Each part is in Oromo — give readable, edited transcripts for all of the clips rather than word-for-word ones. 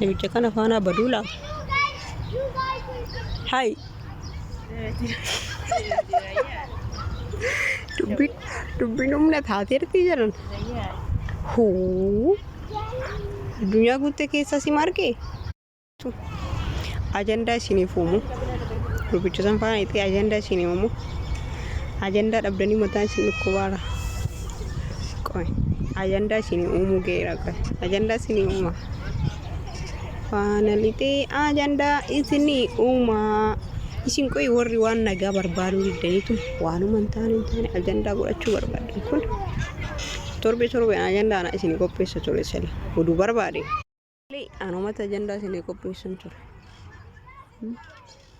namicha kana faana baduu laata? Hai. Dubbiin humna taateerti jedhan. Huu. Addunyaa guuttee keessa si margee? Ajandaa isiniif uumu. Dubbicha san faana itti ajandaa isiniif uumu. Ajandaa dhabdanii mataan isin dhukkubaara. Qoy. Ajandaa isinii uumuu geera qoy. Ajandaa isinii uuma. Faana lixee ajandaa isinii uuma. Isin qoy warri waan nagaa barbaaduu diddaniitu waanuma hin taane ajandaa godhachuu barbaadan kun torbee ajandaa isinii qopheessa ture sala oduu barbaade. Anumata ajandaa isinii qopheessan ture.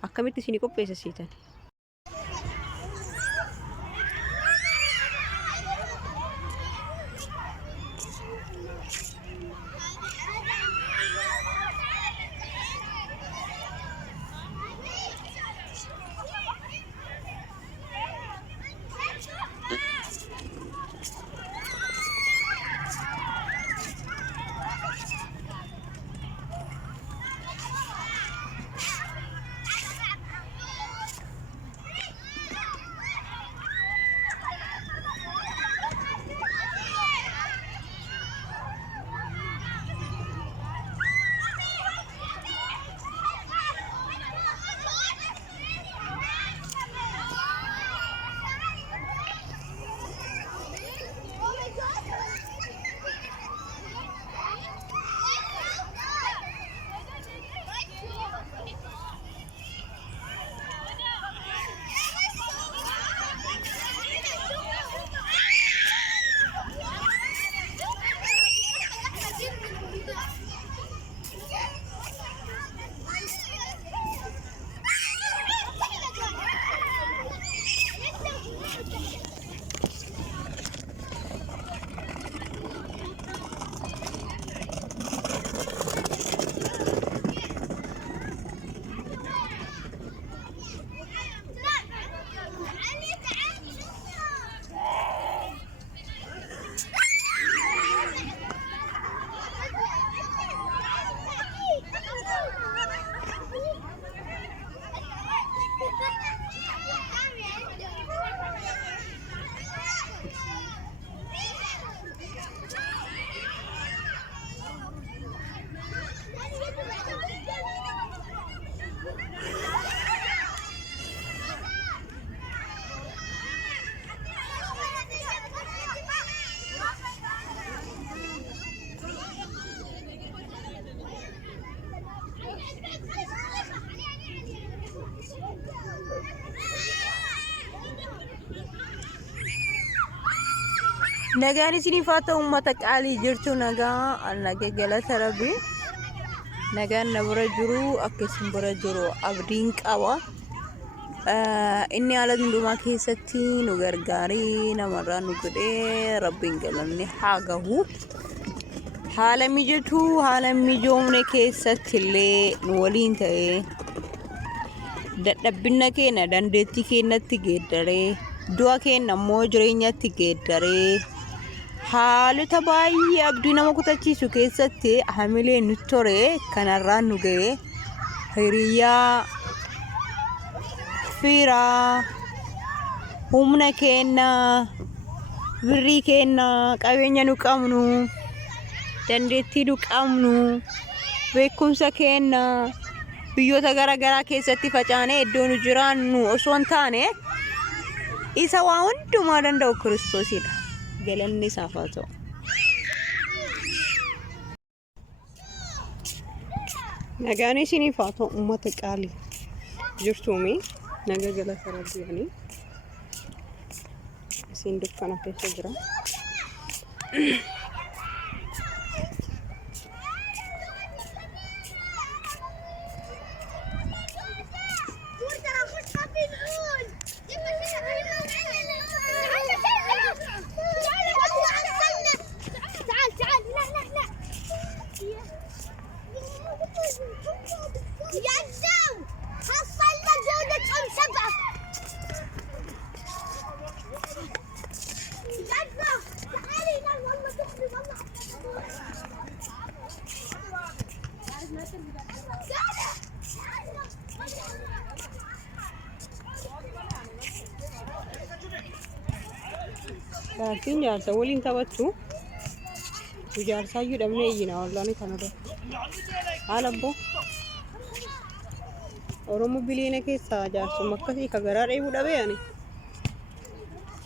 Akkamitti isinii qopheessa siitan? Nagaan isinii faata uummata qaalii jirtu nagaa galata rabbi. Nagaan na bira jiru akka isin bira jiru abdiin qaba. Inni haala hundumaa keessatti nu gargaarii namarraa nu godhee rabbiin galanni haa gahu. Haala mijatu haala mijoomne keessatti illee nu waliin ta'ee dadhabbina keenya dandeettii keenyatti geeddaree du'a keenya immoo jireenyatti geeddaree haalota baay'ee abdii nama kutachiisu keessatti hamilee nu ture kanarraan nu ga'e hiriyaa firaa humna keenya birrii keenya qabeenya nu qabnu dandeettii nu qabnu beekumsa keenya biyyoota garaagaraa keessatti facaanee iddoo nu jiraannu osoo hin taane isa waa hundumaa danda'u Kiristoosidha. Galanni isaaf haa ta'u. Nagaan isiniif haa ta'u uummata qaalii jirtuumi nagaa galata rabbii isin dukkana keessa jira. jaartiin jaarsa waliin taphatu jaarsayyuu dhabnee iyyina wallaani kanarra haala abboo Oromoo biliina keessaa jaarsuma akkasii ka garaa dheebuu dhabee ani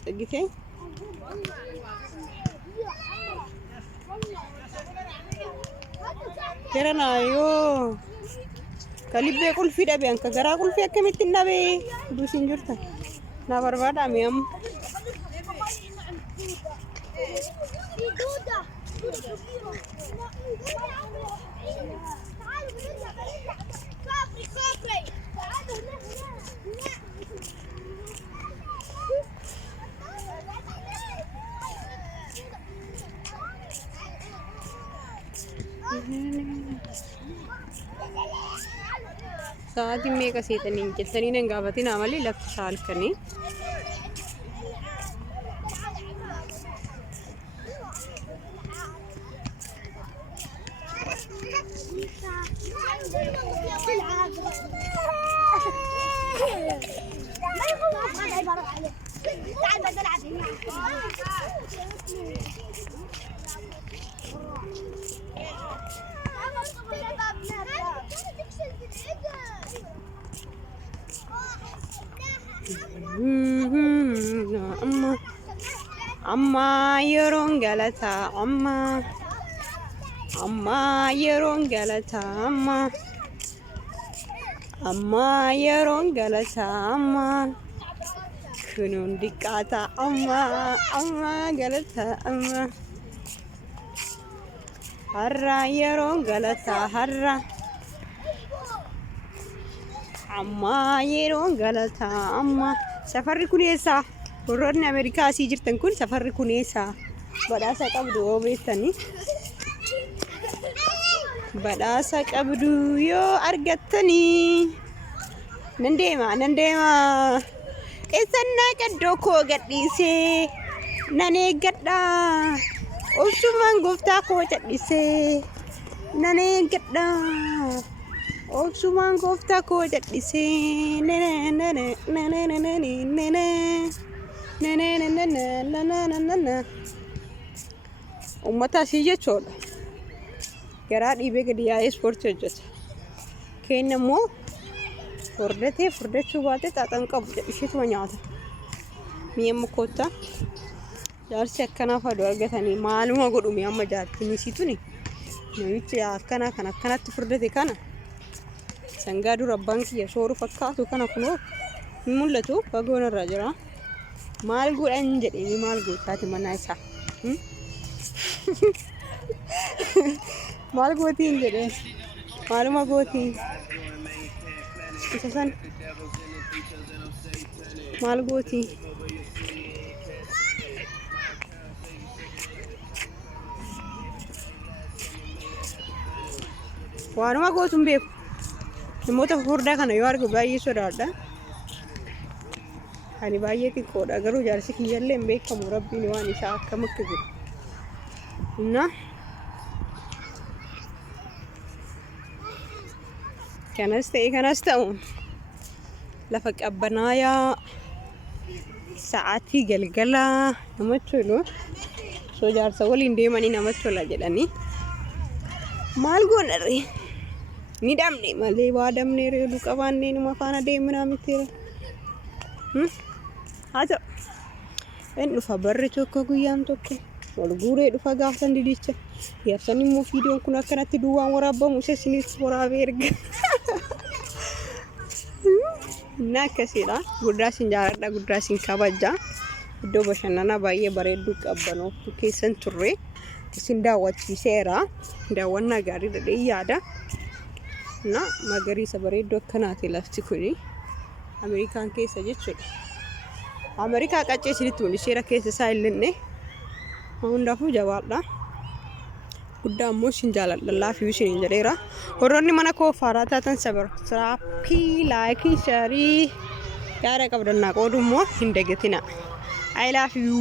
dhaggitee Keranayoo kalibbee qulfii dhabe anka garaa qulfii akkamitti hin dhabee duusin jirta na barbaadame amma Saati meeqa seetanii jettanii nan gaafatinaa malee lafti isaa halkanii amma yeroon galataa amma yeroon galataa amma yeroon galataa amma kunuun diqqaataa amma galataa har'a yeroon galataa har'a amma yeroon galataa amma safarri kun eessa warroonni Ameerikaa asii jirtan kun safarri kun eessa badhaasa qabdu yoo beektanii badhaasa qabdu yoo argattanii nan deema eessannaa qaddoo koo gadhiisee nan eeggadha obsumaan gooftaa koo cadhisee nan eeggadha obsumaan gooftaa koo cadhisee ummata asii jechuudha garaa dhiibee gadi yaa'ee ispoortii hojjeta keenya immoo furdatee furdachuu baatee xaaxan qabu jedhisheetuma nyaata mi'a mukoota jaarsi akkanaaf aduu argatanii maaluma godhume amma jaartiin isiituni namichi akkanaa kan akkanatti furdate kana sangaa dura abbaan kiyya sooru fakkaatu kana kunoo hin mul'atu fagoon irra jira maal godhan jedhee maal gootaati manaa isaa maal gootiin jedhee maaluma gootiin isa san maal gootiin waanuma gootuun beeku namoota furdaa kana yoo argu baay'ee sodaadha ani baay'ee xiqqoodha garuu jaarsi kiyyallee hin beekamu rabbiin waan isaa akkam akka godhu na kanas ta'u lafa qabbanaayaa sa'aatii galgalaa namatti tolu soo jaarsa waliin deemanii namatti tola jedhanii maal goonarre ni damne malee waa damne reedu qabaannee numa faana deemnaa miteera haa ta'u en dhufa barri tokko guyyaan tokko wal guuree dhufa gaafsan didicha yaabsan immoo viidiyoon kun akkanatti duwwaan waraabbamu isinis waraabee erga na akkasiidha guddaasin jaaladha guddaasin kabaja iddoo bashannanaa baay'ee bareedduu qabbanootu keessan turre isin daawwachiiseera daawwannaa gaarii dhadhee yaada na magariisa bareedduu akkanaati lafti kuni Ameerikaan keessa jechuudha Ameerikaa qaccee isinitti mul'iseera keessa isaa illee hundaafuu jabaadha guddaa ammoo isin jaaladha laafii isin jedheera horroonni mana koo faaraa taatan sabsiraapii laayikii sharii yaada qabdannaa qoodummoo hin dagatina I love you